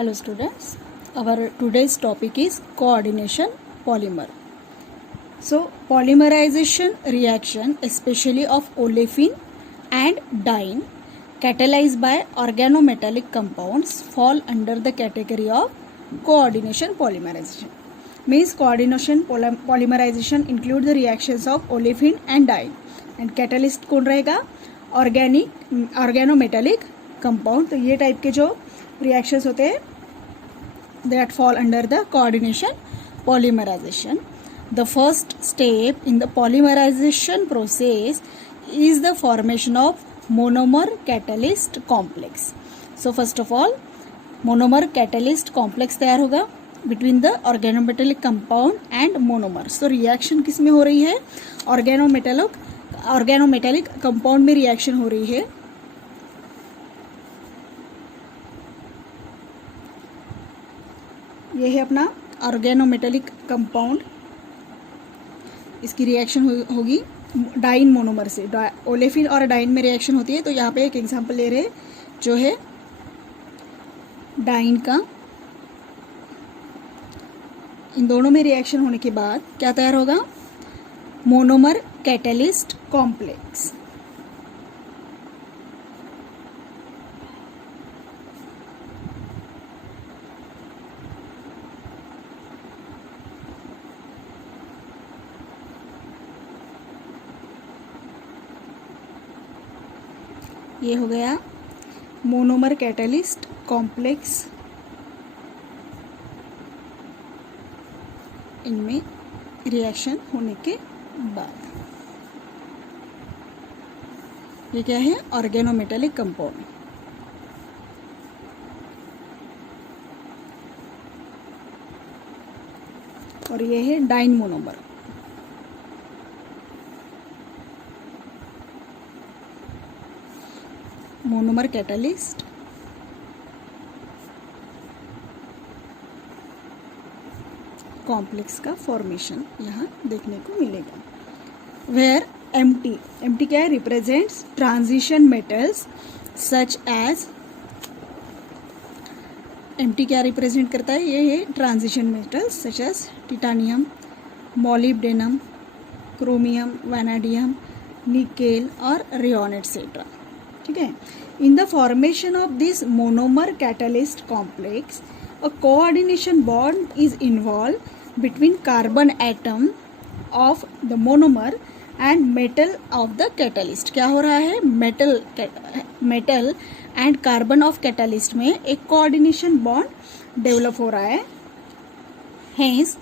Hello students, our today's topic is coordination polymer. So polymerization reaction, especially of olefin and diene catalyzed by organometallic compounds, fall under the category of coordination polymerization. Means coordination polymerization include the reactions of olefin and diene and catalyst कौन रहेगा organometallic compound. तो ये type के जो reactions होते हैं that fall under the coordination polymerization. The first step in the polymerization process is the formation of monomer catalyst complex. So first of all monomer catalyst complex तैयार होगा between the organometallic compound and monomer. So reaction किस में हो रही है? organometallic compound में reaction हो रही है. ये है अपना ऑर्गेनोमेटेलिक कंपाउंड, इसकी रिएक्शन होगी डाइन मोनोमर से. ओलेफिन और डाइन में रिएक्शन होती है. तो यहाँ पे एक एग्जांपल ले रहे हैं जो है डाइन का. इन दोनों में रिएक्शन होने के बाद क्या तैयार होगा? Monomer catalyst complex. ये हो गया मोनोमर कैटलिस्ट कॉम्प्लेक्स. इनमें रिएक्शन होने के बाद ये क्या है? Organometallic compound. और ये है diene monomer. Monomer catalyst complex का फॉर्मेशन यहाँ देखने को मिलेगा. वेयर एम्प्टी क्या है? Represents transition metals such as. M T क्या रिप्रेजेंट करता है? ये है transition metals such as titanium, molybdenum, chromium, vanadium, nickel और रेयॉन एटसेट्रा. ठीक है. In the formation of this monomer catalyst complex a coordination bond is involve between carbon atom of the monomer and metal of the catalyst. क्या हो रहा है? Metal and carbon of catalyst में एक coordination bond develop हो रहा है. Hence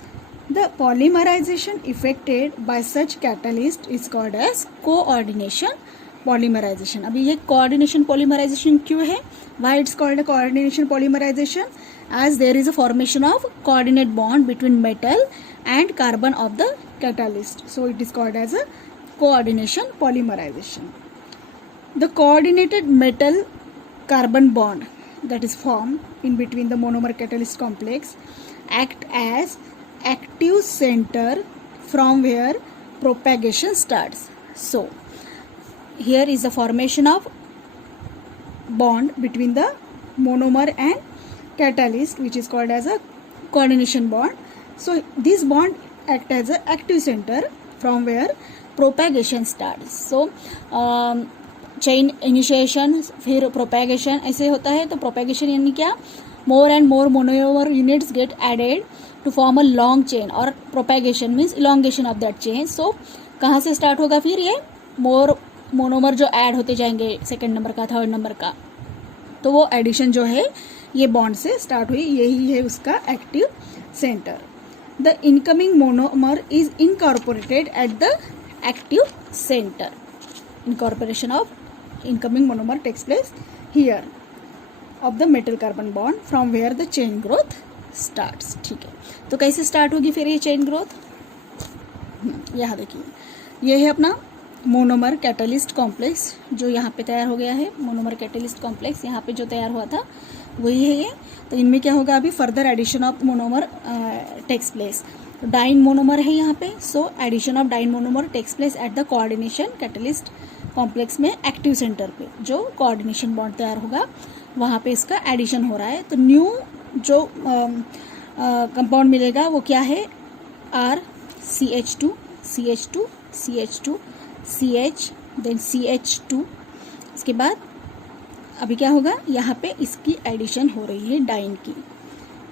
the polymerization effected by such catalyst is called as coordination polymerization. अभी ये कोऑर्डिनेशन पॉलीमराइजेशन क्यों है? Why it's called coordination polymerization? As there is a formation of coordinate bond between metal and carbon of the catalyst. So it is called as a coordination polymerisation. The coordinated metal carbon bond that is formed in between the monomer catalyst complex act as active center from where propagation starts. So here is the formation of bond between the monomer and catalyst which is called as a coordination bond. So this bond act as a active center from where propagation starts. So chain initiation फिर propagation ऐसे होता है. तो propagation यानी क्या? More and more monomer units get added to form a long chain और propagation means elongation of that chain. So कहाँ से स्टार्ट होगा फिर? ये मोर मोनोमर जो ऐड होते जाएंगे सेकंड नंबर का, थर्ड नंबर का, तो वो एडिशन जो है ये बॉन्ड से स्टार्ट हुई. यही है उसका active centre. The incoming monomer is incorporated eight the active centre. Incorporation of incoming monomer takes place here of the metal carbon bond from where the chain growth starts. ठीक है. तो कैसे start होगी फिर ये चेन ग्रोथ? यहाँ देखिए ये है अपना मोनोमर कैटलिस्ट कॉम्प्लेक्स जो यहाँ पे तैयार हो गया है. मोनोमर कैटलिस्ट कॉम्प्लेक्स यहाँ पे जो तैयार हुआ था वही है ये. तो इनमें क्या होगा? अभी further addition of monomer takes place. तो डाइन मोनोमर है यहाँ पे. So addition of diene monomer takes place at the coordination catalyst complex में एक्टिव सेंटर पे जो कोऑर्डिनेशन बॉन्ड तैयार होगा वहाँ पे इसका एडिशन हो रहा है. तो न्यू जो कंपाउंड मिलेगा वो क्या है, are CH2 CH2 CH2 CH then CH2। इसके बाद अभी क्या होगा, यहाँ पे इसकी एडिशन हो रही है डाइन की,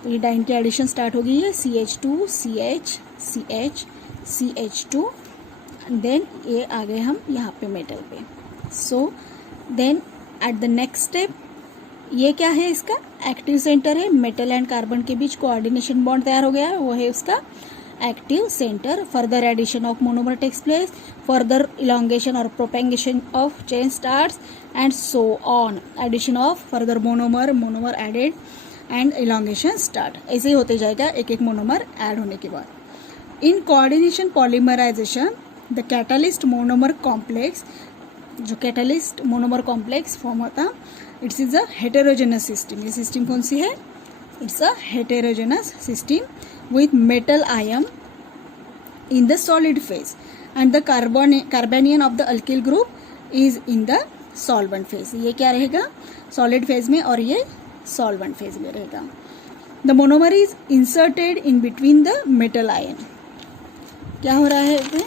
तो ये डाइन की एडिशन स्टार्ट हो गई है, CH2 CH CH CH2, then ये आ गए हम यहाँ पे मेटल पे। So then at the next step ये क्या है, इसका एक्टिव सेंटर है, मेटल एंड कार्बन के बीच कोऑर्डिनेशन बॉन्ड तैयार हो गया है, वो है उसका active centre. Further addition of monomer takes place, further elongation और propagation of chain starts and so on, addition of further monomer added and elongation start. ऐसे ही होते जाएगा एक एक मोनोमर ऐड होने के बाद। In coordination polymerisation the catalyst monomer complex, जो कैटालिस्ट मोनोमर कॉम्प्लेक्स फॉर्म होता, it's is a heterogeneous system. ये सिस्टम कौन सी है, it's a heterogeneous system with metal ion in the solid phase and the carbanion of the alkyl group is in the solvent phase. ये क्या रहेगा, solid phase में, और ये सॉल्वेंट फेज में रहेगा। The monomer is inserted in between the metal ion. क्या हो रहा है इसमें,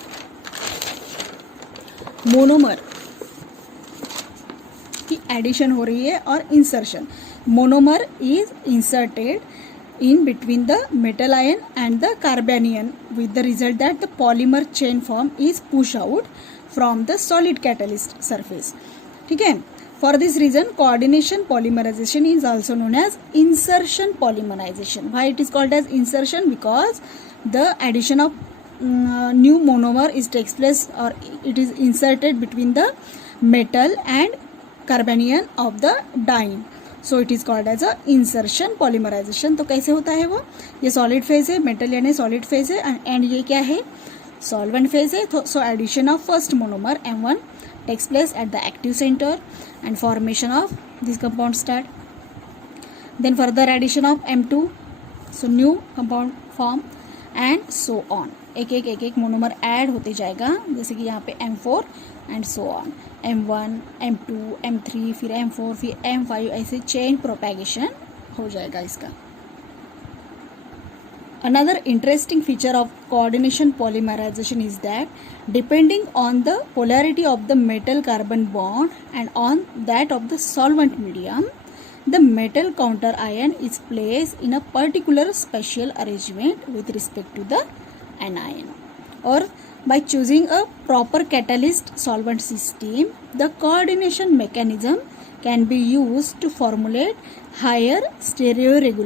मोनोमर की एडिशन हो रही है और insertion. Monomer is inserted in between the metal ion and the carbanion with the result that the polymer chain form is pushed out from the solid catalyst surface. ठीक है, for this reason coordination polymerization is also known as insertion polymerization. Why it is called as insertion? Because the addition of new monomer is takes place, or it is inserted between the metal and carbanion of the diene. So it is called as a insertion polymerization. तो कैसे होता है वो, ये solid phase है, metal यानी solid phase है, and ये क्या है, सॉल्वेंट फेज है। So addition of first monomer M1 takes place at the active centre and formation of this compound start. Then further addition of M2, so new compound form and so on. एक एक monomer add होते जाएगा, जैसे कि यहाँ पे M4 and so on, M1 M2 M3 फिर M4 फिर M5, ऐसे चेन प्रोपेगेशन हो जाएगा इसका। Another interesting feature of coordination polymerization is that depending on the polarity of the metal carbon bond and on that of the solvent medium, the metal counter ion is placed in a particular special arrangement with respect to the anion. Or by choosing a proper catalyst solvent system, the coordination mechanism can be used to formulate higher stereoregulation